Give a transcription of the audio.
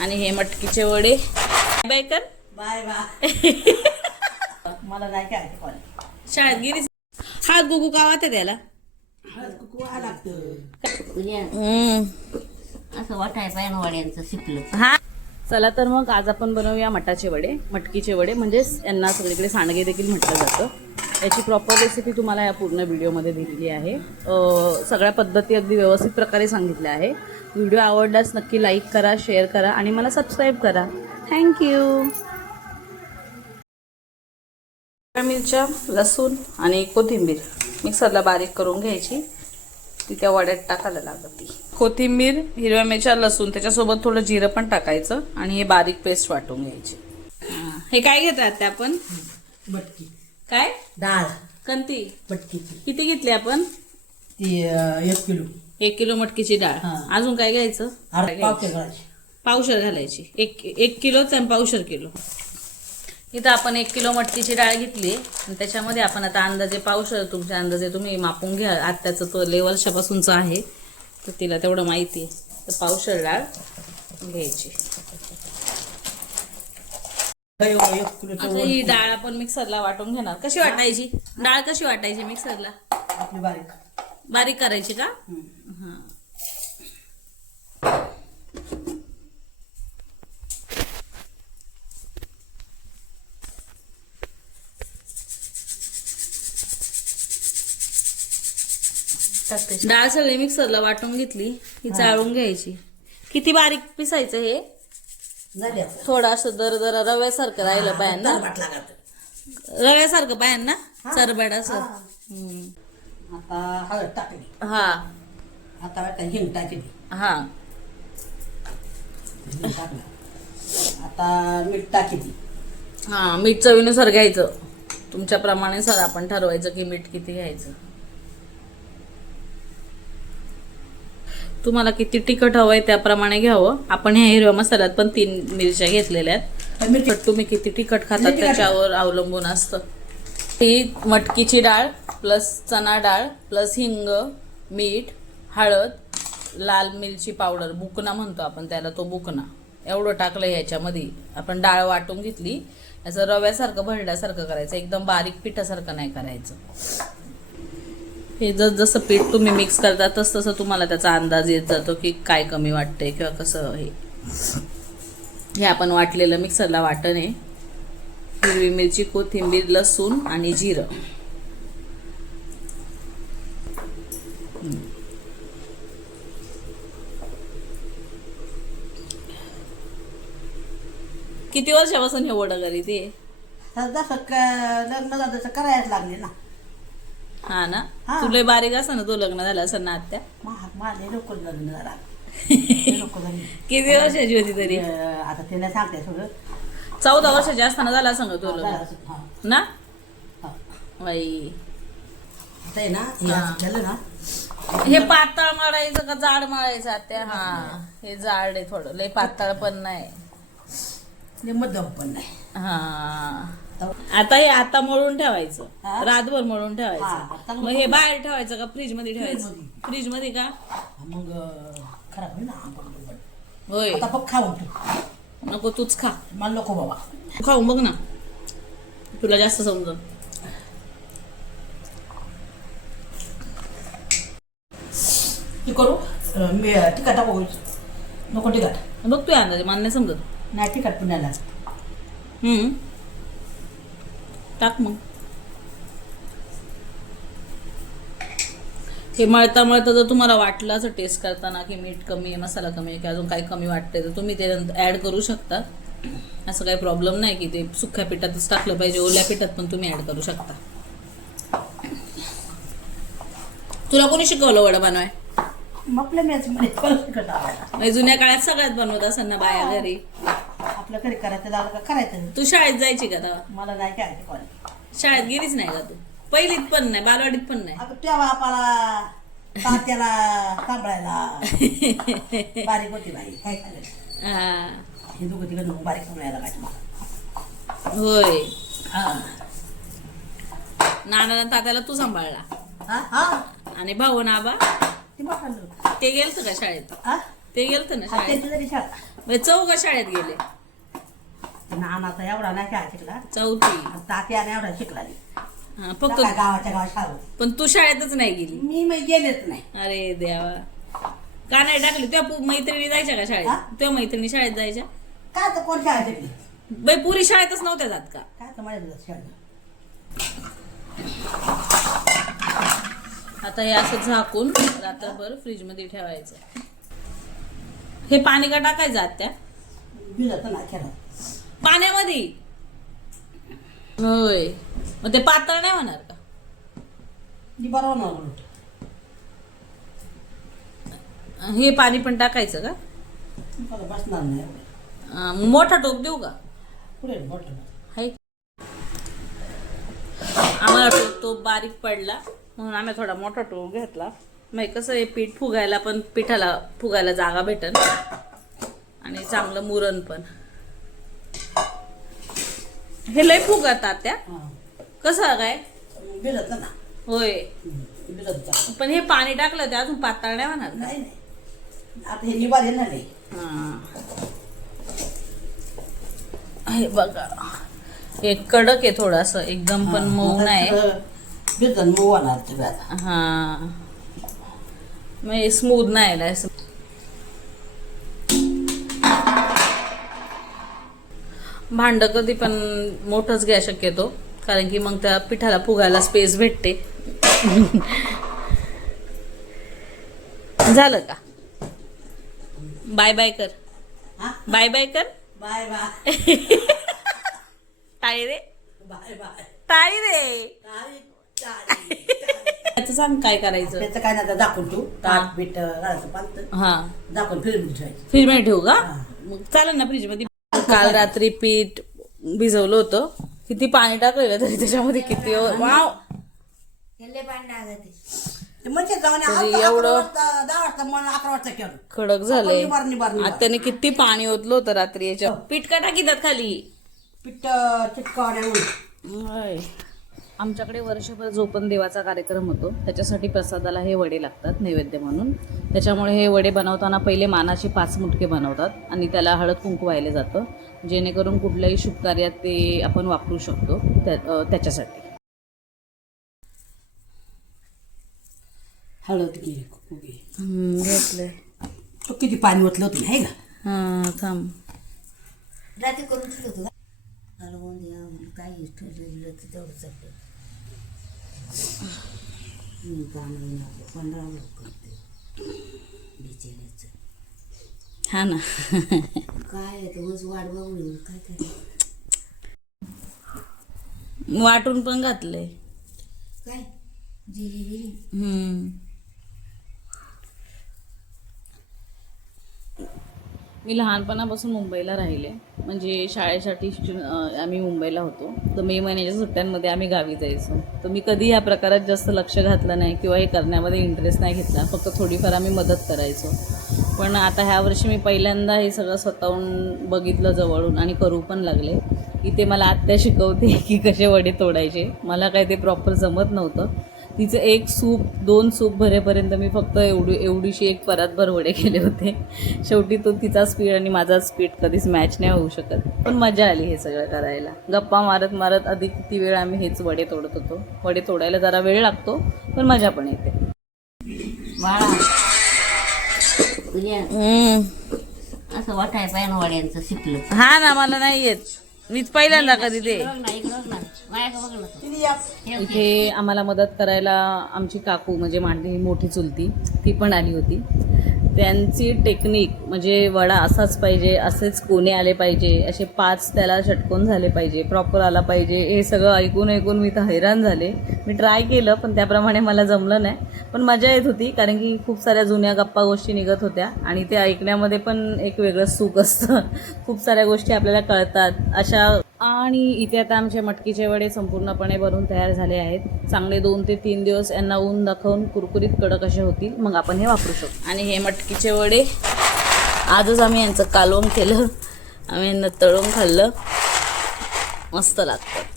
आणि हे मटकीचे वडे. बाय कर. बाय बाय मला नाही काय कॉल शाळेत गेलीस? हात गुगू कावात आहे त्याला. असं वाटाय पाहिजे वाड्यांचं शिकलं हा. चला तर मग आज आपण बनवूया मटाचे वडे मटकीचे वडे. म्हणजेच यांना सगळीकडे सांडगे देखील म्हटलं जातं. याची प्रॉपर रेसिपी तुम्हाला या पूर्ण व्हिडिओमध्ये दिलेली आहे. अं, सगळ्या पद्धती अगदी व्यवस्थित प्रकारे सांगितल्या आहे. व्हिडिओ आवडल्यास नक्की लाईक करा शेअर करा आणि मला सबस्क्राईब करा. थँक्यू मिरच्या लसूण आणि कोथिंबीर मिक्सरला बारीक करून घ्यायची. ती त्या वड्यात टाकायला लागती कोथिंबीर हिरव्या मिरच्या लसूण त्याच्यासोबत थोडं जिरं पण टाकायचं आणि हे बारीक पेस्ट वाटून घ्यायची. हा. काय घेतात ते आपण? मटकी काय? डाळ. कंती मटकीची. किती घेतली आपण? ती अं, एक किलो. एक किलो मटकीची डाळ. अजून काय घ्यायचं? अर्धा पाव घालायची. पावशर घालायची. एक एक किलोच आणि पावशर किलो. इथं आपण एक किलो मटकीची डाळ घेतली. आणि त्याच्यामध्ये आपण आता अंदाजे पावशर तुमच्या अंदाजे तुम्ही मापून घ्या. आत्याचं तो लय वर्षापासूनचं आहे. तर तिला तेवढं माहिती आहे. तर पावशर डाळ घ्यायची. आता ही डाळ आपण मिक्सरला वाटून घेणार. कशी वाटायची? डाळ कशी वाटायची मिक्सरला? आपली बारीक. बारीक करायची का. हां. डाळ सगळी मिक्सरला वाटून घेतली. ही. चाळून घ्यायची. किती बारीक पिसायचं हे? झाली आता. थोडं असं दर दर रव्यासारखं राहिलं पाहिजे ना. तरबाट लागत. रव्यासारखं पाहिजे ना चरबड असं. हम्म. आता हळद टाकली. हा. आता हिंग टाकली. हा. हिंग टाकलं. आता मीठ टाकली. हा मीठ चवीनुसार घ्यायचं. तुमच्याप्रमाणे सर आपण ठरवायचं की मीठ किती घ्यायचं. तुम्हाला किती तिखट हवंय त्याप्रमाणे घ्यावं. आपण ह्या हिरव्या मसाल्यात पण तीन मिरच्या घेतलेल्या आहेत. तिखट तुम्ही किती तिखट खातात? त्याच्यावर अवलंबून असतं. ही मटकीची डाळ प्लस चणा डाळ प्लस हिंग मीठ हळद लाल मिरची पावडर बुकना म्हणतो आपण त्याला तो बुकना. एवढं टाकलं ह्याच्यामध्ये आपण डाळ वाटून घेतली. याचं रव्यासारखं भरड्यासारखं करायचं. एकदम बारीक पिठासारखं नाही करायचं. हे जस जसं पीठ तुम्ही मिक्स करता तस तसं तुम्हाला त्याचा अंदाज येत जातो की काय कमी वाटतंय किंवा कसं हे. हे आपण वाटलेलं मिक्सरला वाटण आहे. हिरवी मिरची कोथिंबीर लसूण आणि जिरं. किती वर्षापासून हे वडं करीत आहे लग्न करायच लागले ना. हा ना? हा. तुला बारीक असं ना तो लग्न झालं असं ना आत्या? माझे नको लग्न झाला. लग्न. किती वर्षाची होती तरी? अं, आता तिने सांगते सगळं. चौदा वर्षाची असताना झाला सांग तो लग्न? हा, ना? हा. बाई. आता आहे ना हे हा. असं केलं ना. हे पातळ मळायचं का जाड मळायचं आत्या? हा हे जाड आहे थोडं. लय पातळ पण नाही. ते मध्यम पण नाही. हा. आता हे आता मळून ठेवायचं? रातभर मळून ठेवायचं. मग हे बाहेर ठेवायचं का? फ्रीजमध्ये ठेवायचं. फ्रीजमध्ये का? मग खराब होईल ना. होय. आता बघ ठेव नको तूच खा. मला नको बाबा. तू खाऊन बघ ना. तुला जास्त समजून ती करू? मी तिखट टाकू नको तिखट. बघ तू अंदाजे मला नाही समजत. नाही तिखट पुण्याला हम्म. टाक मग. हे मळता मळता जर तुम्हाला वाटलं असं टेस्ट करताना की मीठ कमी आहे मसाला कमी आहे की अजून काही कमी वाटतंय तर तुम्ही ते ॲड करू शकता. असं काही प्रॉब्लेम नाही की ते सुख्या पिठातच टाकलं पाहिजे ओल्या पिठात पण तुम्ही ॲड करू शकता. तुला कोणी शिकवलं वडा बनवाय? मग जुन्या काळात सगळ्यात बनवत असेल ना बाया घरी. आपलं घरी करायचं झालं का करायचं तू शाळेत जायची का तेव्हा? मला नाही काय ते कॉलेज शाळेत गेलीच नाही का तू? पहिलीत पण नाही बालवाडीत पण नाही. अगं त्या बापाला तात्याला सांभाळायला. बारीक होती बाई काय करायचं हा. हे दोघं तिकडे दोघं बारीक सांभाळायला पाहिजे मला. होय. हा. नाना तात्याला तू सांभाळला? हा हा. आणि भाऊ ना आबा? ते मोठा लोक ते गेलत का शाळेत? हा? ते गेलत ना शाळेत? त्यांची तरी शाळा. म्हणजे चौघ शाळेत गेले. नानाचा एवढा नाही शाळा शिकला. चौथी. तात्याने एवढा शिकला नाही. हा, फक्त गावाच्या गावात शाळा पण तू शाळेतच नाही गेली. मी मग गेलेच नाही. अरे देवा. का नाही टाकली? त्या पु- मैत्रिणी जायच्या का हा? शाळेत त्या मैत्रिणी शाळेत जायच्या? काय तर कोण शाळा शिकली बाई पुरी शाळेतच नव्हत्या जात का? काय तर माझ्या शाळा आता हे असं झाकून रात्रभर फ्रीजमध्ये ठेवायचं. हे पाणी का टाकायचं आत्या? नाही खेळा पाण्यामध्ये होय. मग ते पातळ नाही होणार का? उलट. हे पाणी पण टाकायचं का? मला बसणार नाही. अं, मग मोठा टोप देऊ का? पुढे मोठं हाय. आम्हाला टोप तो बारीक पडला म्हणून आम्ही थोडा मोठा टोप घेतला. मग कसं आहे पीठ फुगायला पण पिठाला फुगायला जागा भेटन. आणि चांगलं मुरण पण. हे लय फुगतात त्या कसं काय? ना. होय. पण हे पाणी टाकलं ते अजून पातळ नाही होणार का? नाही नाही. आता हे नाही हा. बघा. हे कडक आहे थोडस. एकदम पण मऊ नाही. मऊ होणार हा. मग स्मूथ नाही भांड कधी पण मोठंच घ्या शक्यतो. कारण की मग त्या पिठाला फुगायला स्पेस भेटते. झालं का? बाय बाय कर. हा? बाय बाय कर. बाय बाय टाळी रे. बाय बाय टाळी रे. त्याचं सांग काय करायचं? त्याचं काय नाही दाखवून ठेवू. ताट बीट घालायचं पालत. हा. दाखवून फिरून ठेवायचं. फ्रीजमध्ये ठेवू का. मग चालेल ना फ्रीजमध्ये काल रात्री पीठ भिजवलं होतं. किती पाणी टाकलेलं तरी त्याच्यामध्ये किती वाव! म्हणजे जाऊन तरी अकरा एवढं- वाजता दहा वाजता मन अकरा वाजता केलं. कडक झालंय. निबार निबार निबार आत्याने किती पाणी ओतलं होतं रात्री याच्या पीठ का टाकीतात खाली? चिटकावण्यामुळे होय. आमच्याकडे वर्षभर जोपन देवाचा कार्यक्रम होतो त्याच्यासाठी प्रसादाला हे वडे लागतात नैवेद्य म्हणून. त्याच्यामुळे हे वडे बनवताना पहिले मानाचे पाच मुटके बनवतात आणि त्याला हळद कुंकू वाहिले जातं जेणेकरून कुठल्याही शुभ कार्यात ते आपण वापरू शकतो त्या त्याच्यासाठी. हळद घे कुकू किती पाणी ओतलं होतं आहे का? हां थांब. रात्री करून ठेवलं होतं का? हलवून द्या म्हणून हा ना. काय वाटून पण घातलंय. काय? हम्म. मी लहानपणापासून मुंबईला राहिले. म्हणजे शाळेसाठी शिक्षण आम्ही मुंबईला होतो. तर मे महिन्याच्या सुट्ट्यांमध्ये आम्ही गावी जायचो. तर मी कधी या प्रकारात जास्त लक्ष घातलं नाही किंवा हे करण्यामध्ये इंटरेस्ट नाही घेतला. फक्त थोडीफार आम्ही मदत करायचो. पण आता ह्या वर्षी मी पहिल्यांदा हे सगळं स्वतःहून बघितलं जवळून आणि करू पण लागले. इथे मला आत्या शिकवते की कसे वडे तोडायचे. मला काय ते प्रॉपर जमत नव्हतं. तिचं एक सूप दोन सूप भरेपर्यंत मी फक्त एवढी एवढीशी एक परातभर वडे केले होते. शेवटी तो तिचा स्पीड आणि माझा स्पीड कधीच मॅच नाही होऊ शकत. पण मजा आली हे सगळं करायला. गप्पा मारत मारत आधी किती वेळ आम्ही हेच वडे तोडत होतो. वडे तोडायला जरा वेळ लागतो पण मजा पण येते. असं वाटाय पाहिजे वाड्यांचं शिकलं हा ना मला नाही येत. मीच पहिल्यांदा कधी ते इथे आम्हाला मदत करायला आमची काकू म्हणजे माझी मोठी चुलती ती पण आली होती. त्यांची टेक्निक म्हणजे वडा असाच पाहिजे असेच कोणे आले पाहिजे असे पाच त्याला षटकोन झाले पाहिजे प्रॉपर आला पाहिजे हे सगळं ऐकून ऐकून मी तर हैराण झाले. मी ट्राय केलं पण त्याप्रमाणे मला जमलं नाही. पण मजा येत होती कारण की खूप साऱ्या जुन्या गप्पा गोष्टी निघत होत्या. आणि ते ऐकण्यामध्ये पण एक वेगळं सुख असतं. खूप साऱ्या गोष्टी आपल्याला कळतात. अशा आणि इथे आता आमचे मटकीचे वडे संपूर्णपणे भरून तयार झाले आहेत. चांगले दोन ते तीन दिवस यांना ऊन दाखवून कुरकुरीत कडक असे होतील. मग आपण हे वापरू शकतो. आणि हे मटकीचे वडे आजच आम्ही यांचं कालवण केलं. आम्ही यांना तळून खाल्लं. मस्त लागतं